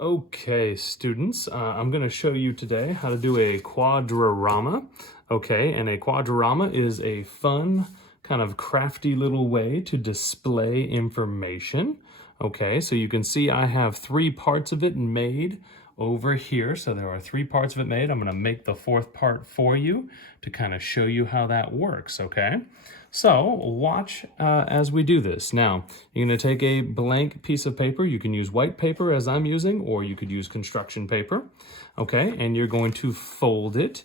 Okay, students, I'm going to show you today how to do a quadrorama. Okay, and a quadrorama is a fun, kind of crafty little way to display information. Okay, so you can see I have 3 parts of it made over here. So there are 3 parts of it made. I'm going to make the 4th part for you to kind of show you how that works, okay? So watch as we do this. Now, you're going to take a blank piece of paper. You can use white paper as I'm using, or you could use construction paper, okay? And you're going to fold it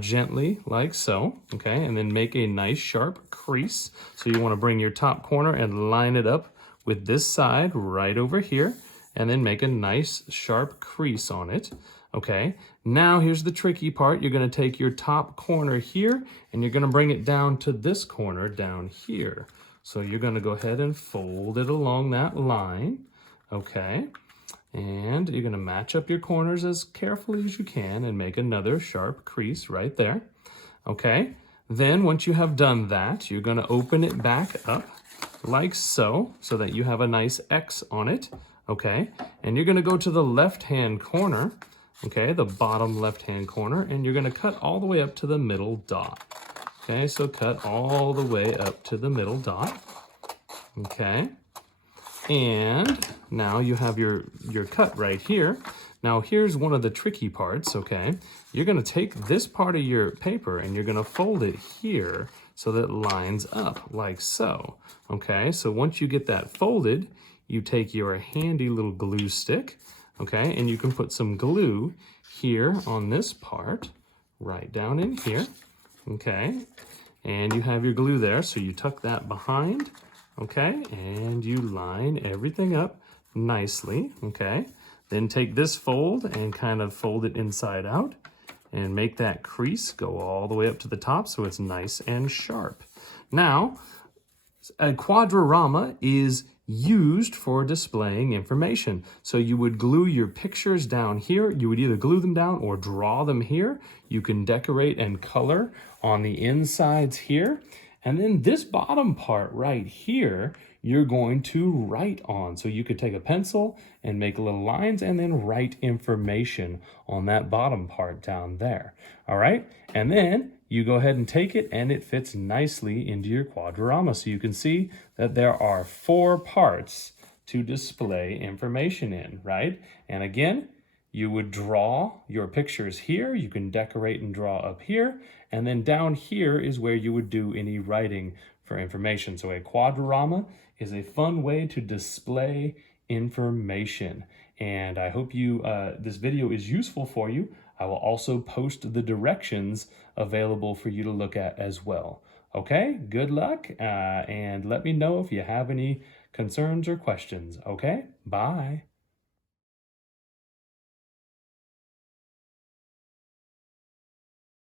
gently like so, okay? And then make a nice sharp crease. So you want to bring your top corner and line it up with this side right over here, and then make a nice sharp crease on it. Okay, now here's the tricky part. You're going to take your top corner here and you're going to bring it down to this corner down here. So you're going to go ahead and fold it along that line. Okay, and you're going to match up your corners as carefully as you can and make another sharp crease right there. Okay, then once you have done that, you're going to open it back up like so that you have a nice X on it. Okay, and you're going to go to the left-hand corner, okay, the bottom left-hand corner, and you're going to cut all the way up to the middle dot. Okay, so cut all the way up to the middle dot. Okay, and now you have your cut right here. Now here's one of the tricky parts, okay? You're going to take this part of your paper and you're going to fold it here so that it lines up like so. Okay, so once you get that folded, you take your handy little glue stick, okay, and you can put some glue here on this part, right down in here, okay, and you have your glue there, so you tuck that behind, okay, and you line everything up nicely, okay. Then take this fold and kind of fold it inside out and make that crease go all the way up to the top so it's nice and sharp. Now, a quadrorama is used for displaying information. So you would glue your pictures down here. You would either glue them down or draw them here. You can decorate and color on the insides here. And then this bottom part right here, you're going to write on. So you could take a pencil and make little lines and then write information on that bottom part down there. All right, and then you go ahead and take it and it fits nicely into your quadrorama. So you can see that there are 4 parts to display information in, right? And again, you would draw your pictures here. You can decorate and draw up here. And then down here is where you would do any writing for information. So a quadrorama is a fun way to display information. And I hope this video is useful for you. I will also post the directions available for you to look at as well. Okay, good luck, and let me know if you have any concerns or questions. Okay, bye.